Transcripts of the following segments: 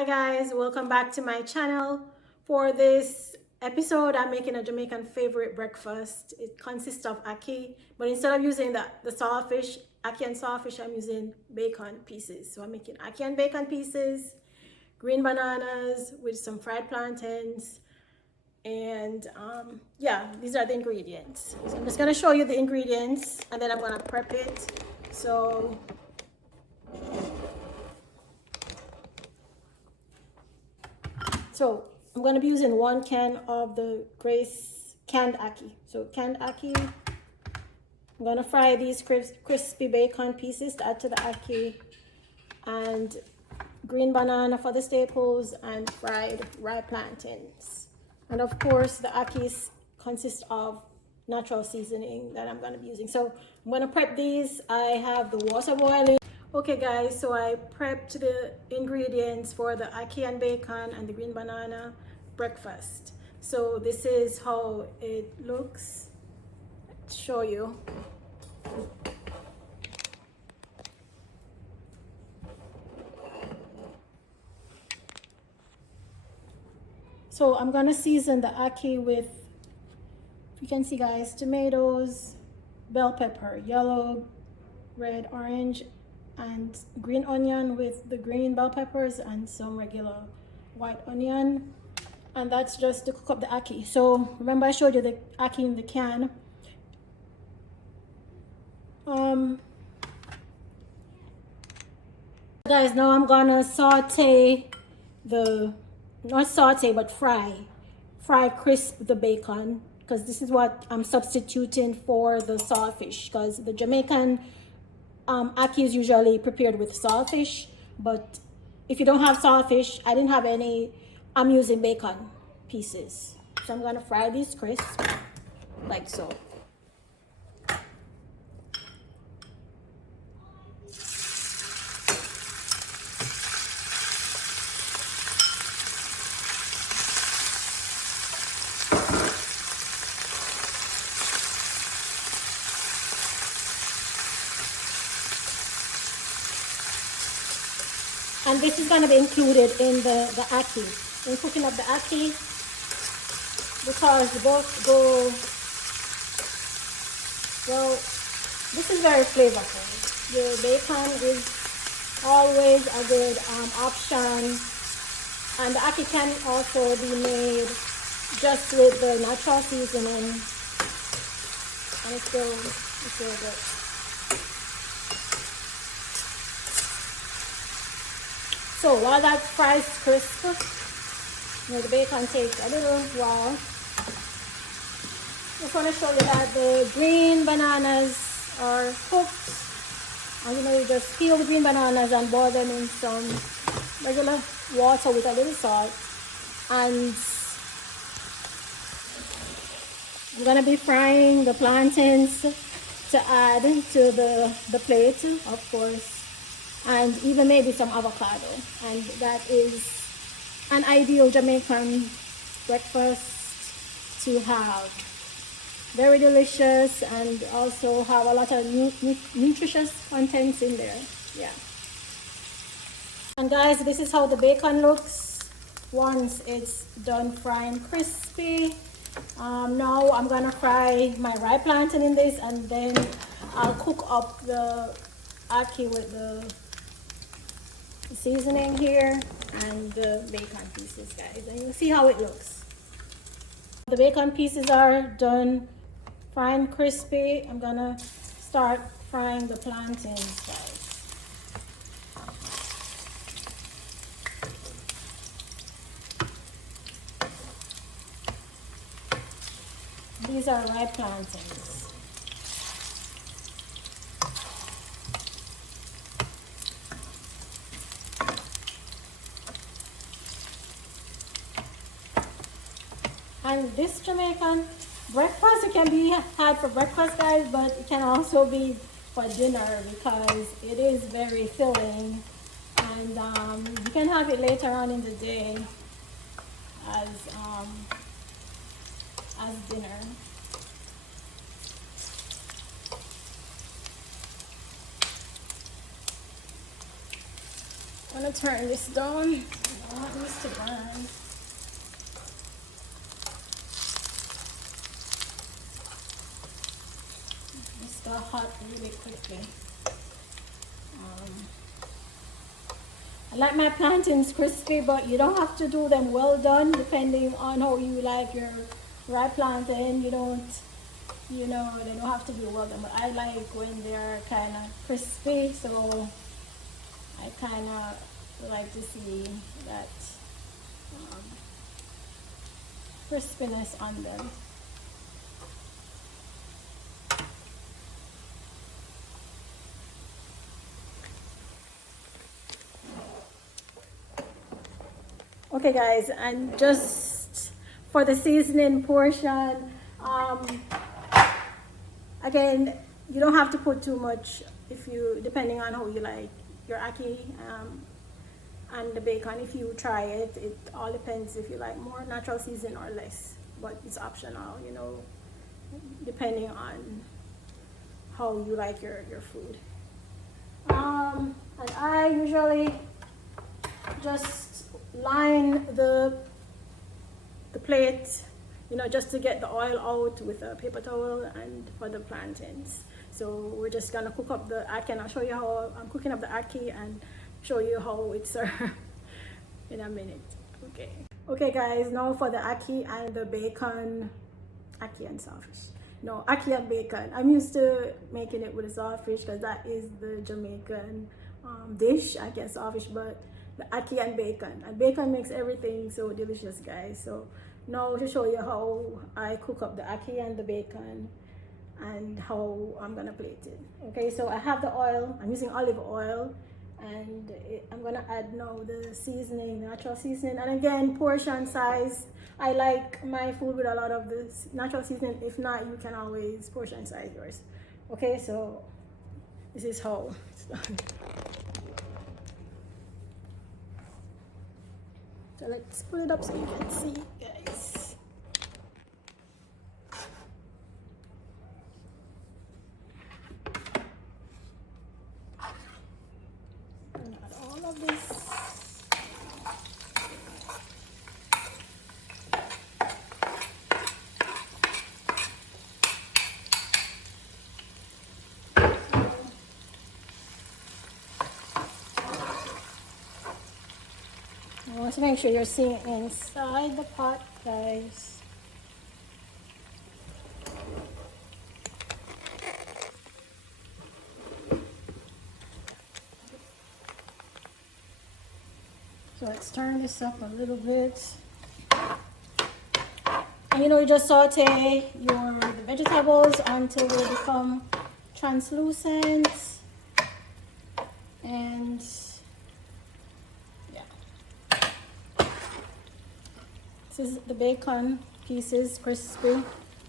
Hi guys, welcome back to my channel. For this episode, I'm making a Jamaican favorite breakfast. It consists of ackee, but instead of using the saltfish, ackee and saltfish, I'm using bacon pieces. So I'm making ackee and bacon pieces, green bananas with some fried plantains, and yeah, these are the ingredients. So I'm just gonna show you the ingredients and then I'm gonna prep it. So I'm going to be using 1 can of the Grace canned ackee. So canned ackee, I'm going to fry these crispy bacon pieces to add to the ackee, and green banana for the staples, and fried rye plantains. And of course the ackee consists of natural seasoning that I'm going to be using. So I'm going to prep these. I have the water boiling. Okay guys, so I prepped the ingredients for the ackee and bacon and the green banana breakfast. So this is how it looks. Let's show you. So I'm gonna season the ackee with, you can see guys, tomatoes, bell pepper, yellow, red, orange, and green onion with the green bell peppers, and some regular white onion. And that's just to cook up the ackee. So remember I showed you the ackee in the can. Guys, now I'm gonna saute not saute but fry crisp the bacon, because this is what I'm substituting for the saltfish, because the Jamaican ackee is usually prepared with saltfish, but if you don't have saltfish, I didn't have any, I'm using bacon pieces. So I'm gonna fry these crisp like so. And this is going to be included in the ackee, in cooking up the ackee, because both go well. This is very flavorful. The bacon is always a good option, and the ackee can also be made just with the natural seasoning, and it's still good. So while that fries crisp, the bacon takes a little while. Just want to show you that the green bananas are cooked. And you just peel the green bananas and boil them in some regular water with a little salt. And I'm gonna be frying the plantains to add to the plate, of course. And even maybe some avocado, and that is an ideal Jamaican breakfast to have. Very delicious, and also have a lot of nutritious contents in there. Yeah. And guys, this is how the bacon looks once it's done frying crispy. Now I'm gonna fry my rye plantain in this, and then I'll cook up the ackee with the seasoning here and the bacon pieces, guys, and you'll see how it looks. The bacon pieces are done frying crispy. I'm gonna start frying the plantains, guys. These are ripe plantains. And this Jamaican breakfast, it can be had for breakfast, guys, but it can also be for dinner, because it is very filling, and you can have it later on in the day as dinner. I'm gonna turn this down. I want these to burn. This got hot really quickly. I like my plantains crispy, but you don't have to do them well done depending on how you like your ripe plantain. You don't, they don't have to be well done, but I like when they're kind of crispy, so I kind of like to see that crispiness on them. Okay guys, and just for the seasoning portion, again, you don't have to put too much depending on how you like your ackee and the bacon. If you try it, it all depends if you like more natural seasoning or less, but it's optional, depending on how you like your food. And I usually just line the plate, just to get the oil out with a paper towel and for the plantains. So we're just gonna cook up the ackee, and I'll show you how I'm cooking up the ackee and show you how it's served in a minute. Okay guys, now for the ackee and the bacon. Ackee and sawfish. No, ackee and bacon. I'm used to making it with a sawfish because that is the Jamaican dish, ackee and sawfish, but the ackee and bacon makes everything so delicious, guys. So now to show you how I cook up the ackee and the bacon and how I'm gonna plate it. Okay, so I have the oil. I'm using olive oil, and I'm gonna add now the seasoning, the natural seasoning, and again, portion size. I like my food with a lot of this natural seasoning. If not, you can always portion size yours. Okay, so this is how it's done. So let's put it up so you can see, guys. And add all of this. I want to make sure you're seeing inside the pot, guys. So let's turn this up a little bit. And you just saute the vegetables until they become translucent. And this is the bacon pieces, crispy.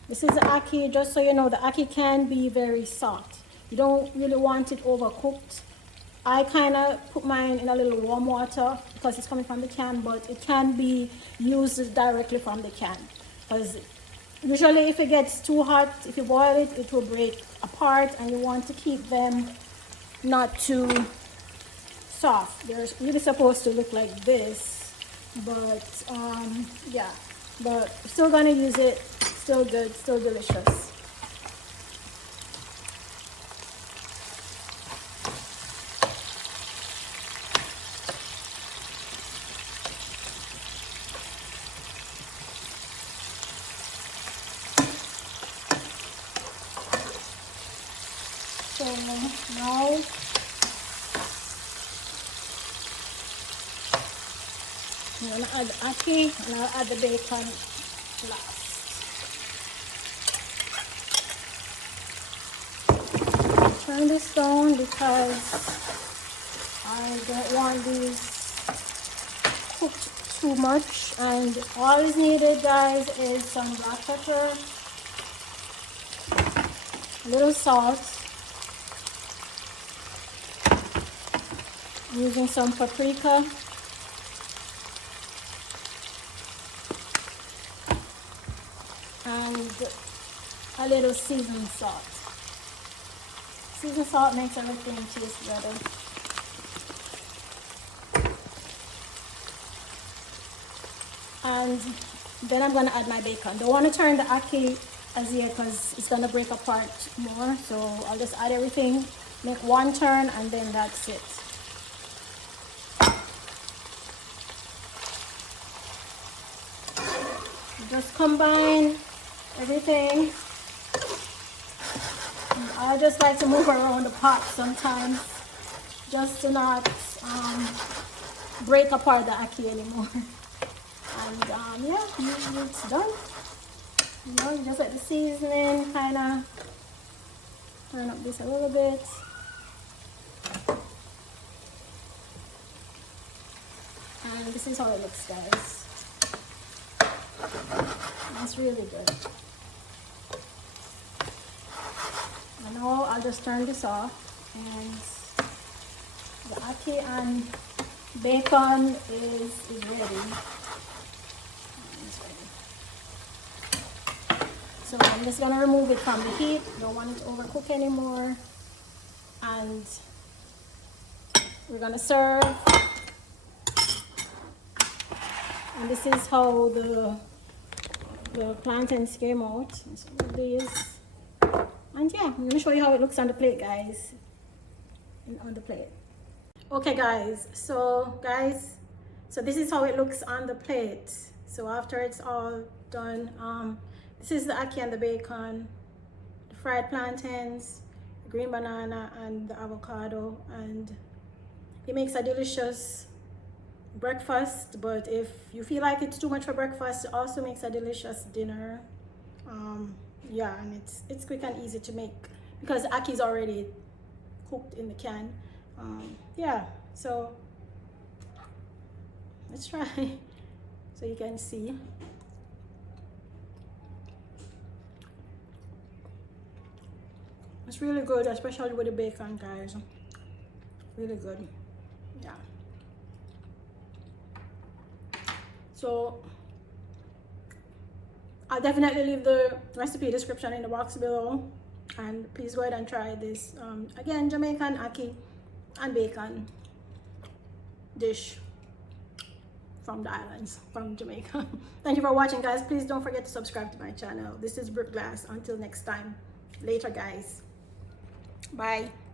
This is the ackee. Just so you know, the ackee can be very soft. You don't really want it overcooked. I kind of put mine in a little warm water because it's coming from the can, but it can be used directly from the can. Because usually if it gets too hot, if you boil it, it will break apart, and you want to keep them not too soft. They're really supposed to look like this. But yeah, but still gonna use it. Still good, still delicious. So now I'm going to add the ackee, and I'll add the bacon last. Turn this down because I don't want these cooked too much. And all is needed, guys, is some black pepper, a little salt. I'm using some paprika. And a little seasoned salt. Seasoned salt makes everything taste better. And then I'm gonna add my bacon. Don't want to turn the ackee as yet because it's gonna break apart more. So I'll just add everything, make one turn, and then that's it. Just combine everything. I just like to move around the pot sometimes, just to not break apart the ackee anymore. And yeah, it's done. You know, you just let the seasoning kind of turn up this a little bit. And this is how it looks, guys. It's really good. And now I'll just turn this off, and the ackee and bacon is ready. So I'm just gonna remove it from the heat. Don't want it to overcook anymore. And we're gonna serve. And this is how the plantains came out. So these. And yeah, I'm gonna show you how it looks on the plate, guys. On the plate. Okay, guys. So this is how it looks on the plate. So after it's all done, this is the ackee and the bacon, the fried plantains, the green banana, and the avocado, and it makes a delicious breakfast. But if you feel like it's too much for breakfast, it also makes a delicious dinner. Yeah, and it's quick and easy to make because the ackee is already cooked in the can. Yeah, so let's try so you can see. It's really good, especially with the bacon, guys. Really good. Yeah. So I'll definitely leave the recipe description in the box below, and please go ahead and try this. Again, Jamaican ackee and bacon dish from the islands, from Jamaica. Thank you for watching, guys. Please don't forget to subscribe to my channel. This is Brookglass. Until next time. Later, guys. Bye.